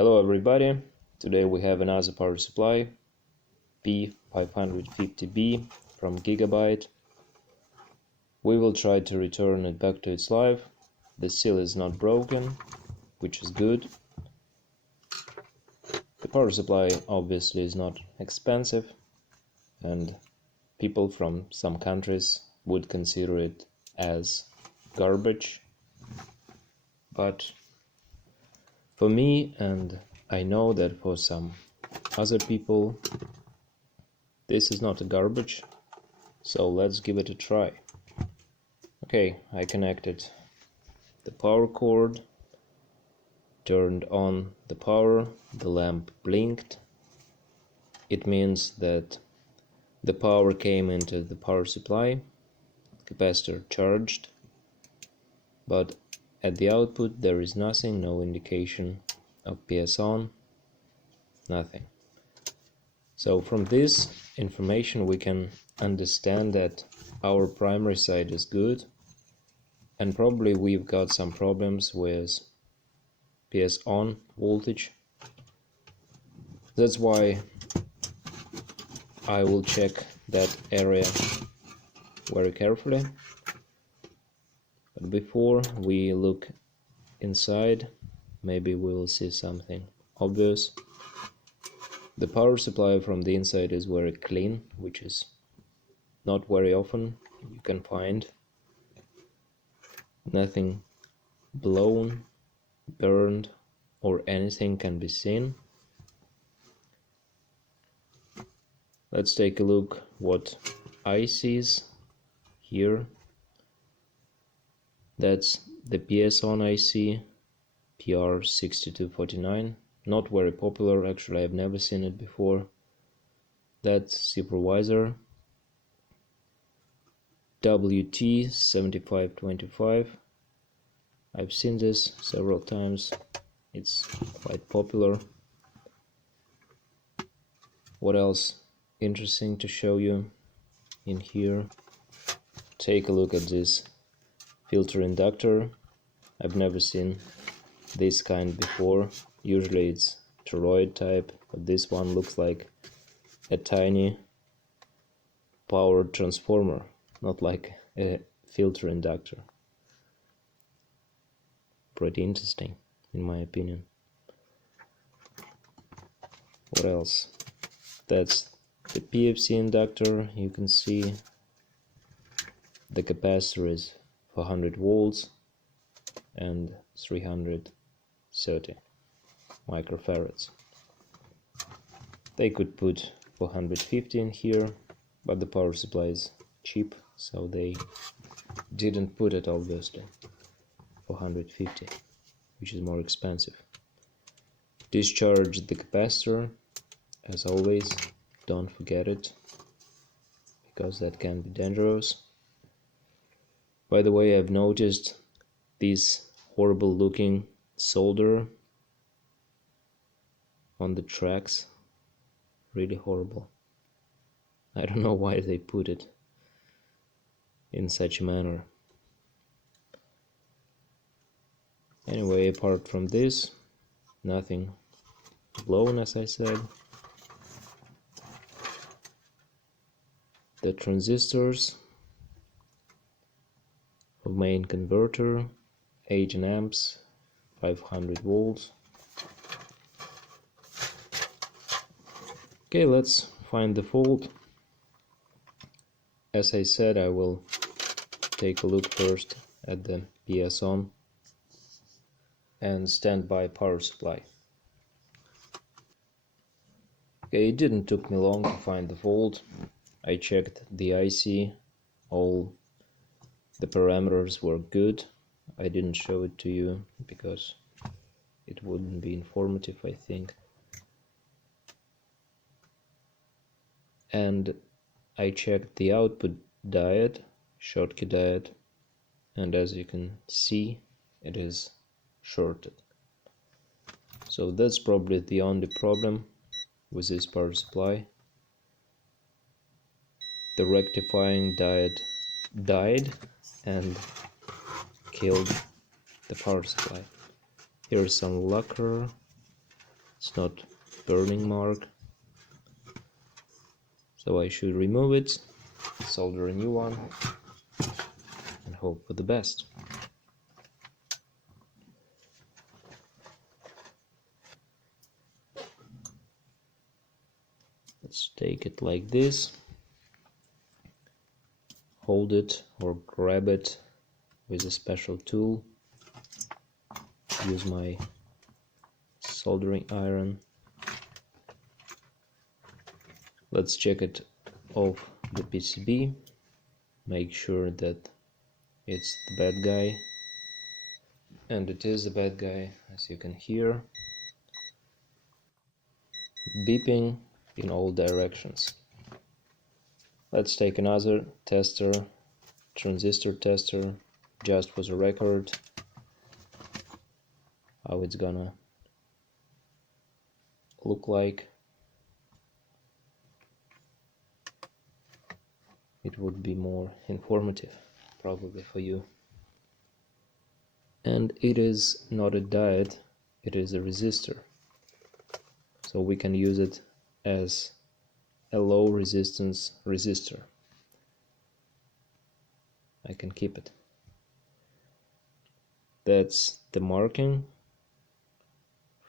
Hello everybody, today we have another power supply P550B from GIGABYTE. We will try to return it back to its life. The seal is not broken, which is good. The power supply obviously is not expensive and people from some countries would consider it as garbage. But for me, and I know that for some other people, this is not a garbage, so let's give it a try. Okay, I connected the power cord, turned on the power, the lamp blinked. It means that the power came into the power supply, capacitor charged, but at the output there is nothing, no indication of PS on, nothing. So from this information we can understand that our primary side is good, and probably we've got some problems with PS on voltage. That's why I will check that area very carefully. But before we look inside, maybe we will see something obvious. The power supply from the inside is very clean, which is not very often you can find. Nothing blown, burned, or anything can be seen. Let's take a look what ICs here. That's the PS on IC PR6249. Not very popular, actually I've never seen it before. That's supervisor WT7525. I've seen this several times, it's quite popular. What else interesting to show you in here? Take a look at this filter inductor. I've never seen this kind before. Usually it's toroid type, but this one looks like a tiny power transformer, not like a filter inductor. Pretty interesting in my opinion. What else? That's the PFC inductor. You can see the capacitor is 400 volts and 330 microfarads. They could put 450 in here, but the power supply is cheap, so they didn't put it obviously. 450, which is more expensive. Discharge the capacitor, as always, don't forget it, because that can be dangerous. By the way, I've noticed this horrible looking solder on the tracks, really horrible. I don't know why they put it in such a manner. Anyway, apart from this, nothing blown, as I said. The transistors of main converter, 18 amps, 500 volts. Okay, let's find the fault. As I said, I will take a look first at the PS on and standby power supply. Okay, it didn't took me long to find the fault. I checked the IC, all the parameters were good. I didn't show it to you because it wouldn't be informative, I think. And I checked the output diode, Schottky diode, and as you can see, it is shorted. So that's probably the only problem with this power supply. The rectifying diode died and killed the power supply. Here's some lacquer It's not burning mark, so I should remove it, solder a new one, and hope for the best. Let's take it like this, hold it or grab it with a special tool, use my soldering iron. Let's check it off the PCB, make sure that it's the bad guy, and it is the bad guy, as you can hear, beeping in all directions. Let's take another tester, transistor tester, just for the record, how it's gonna look like. It would be more informative probably for you. And it is not a diode, it is a resistor, so we can use it as a low resistance resistor. I can keep it. That's the marking,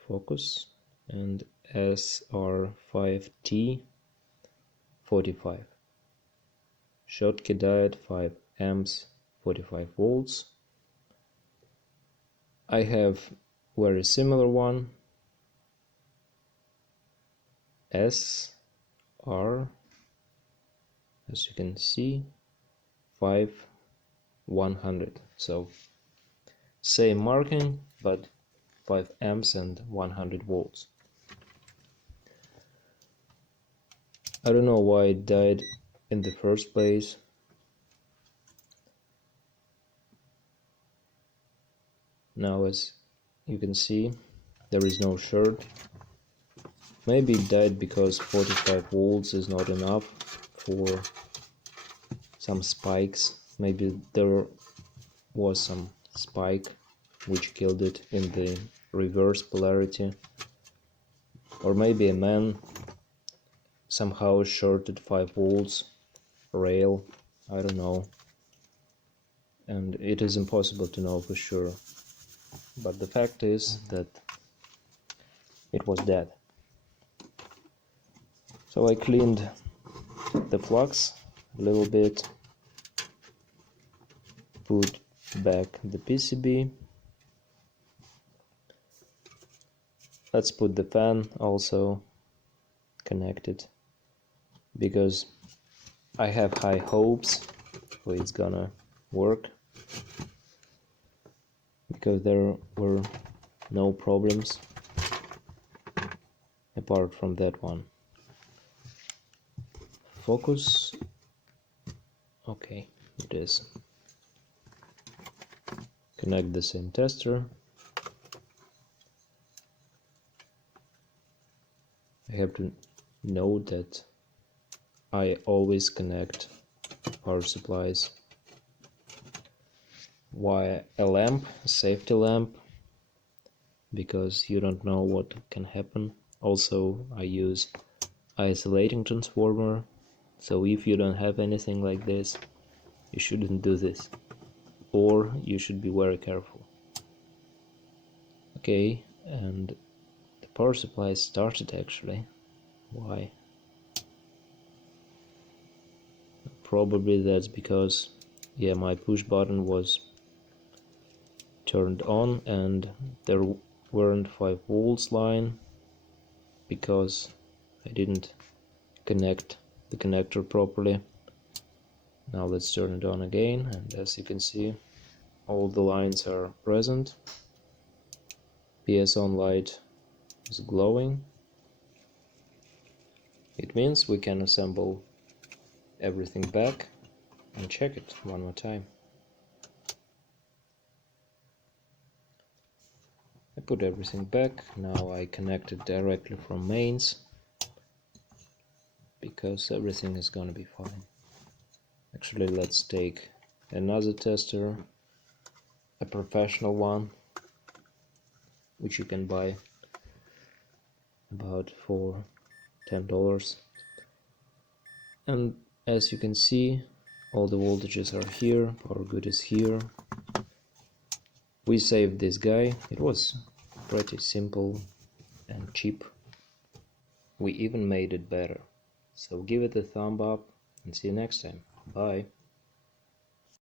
focus, and SR5T45. Schottky diode, 5 amps, 45 volts. I have very similar one, SR, as you can see, 5100. So same marking, but 5 amps and 100 volts. I don't know why it died in the first place. Now, as you can see, there is no short. Maybe it died because 45 volts is not enough for some spikes. Maybe there was some spike which killed it in the reverse polarity. Or maybe a man somehow shorted 5 volts rail. I don't know. And it is impossible to know for sure. But the fact is that it was dead. So I cleaned the flux a little bit, put back the PCB. Let's put the fan also connected, because I have high hopes for it's gonna work, because there were no problems apart from that one. Focus. Okay, it is. Connect the same tester. I have to note that I always connect power supplies via a lamp, a safety lamp, because you don't know what can happen. Also, I use isolating transformer, so if you don't have anything like this, you shouldn't do this, or you should be very careful. Okay, and the power supply started actually. Why? Probably that's because, yeah, my push button was turned on and there weren't 5 volts line, because I didn't connect the connector properly. Now let's turn it on again, and as you can see, all the lines are present. PS on light is glowing. It means we can assemble everything back and check it one more time. I put everything back. Now I connect it directly from mains, because everything is gonna be fine. Actually, let's take another tester, a professional one, which you can buy about for $10. And as you can see, all the voltages are here, power good is here. We saved this guy. It was pretty simple and cheap. We even made it better. So give it a thumb up and see you next time. Bye.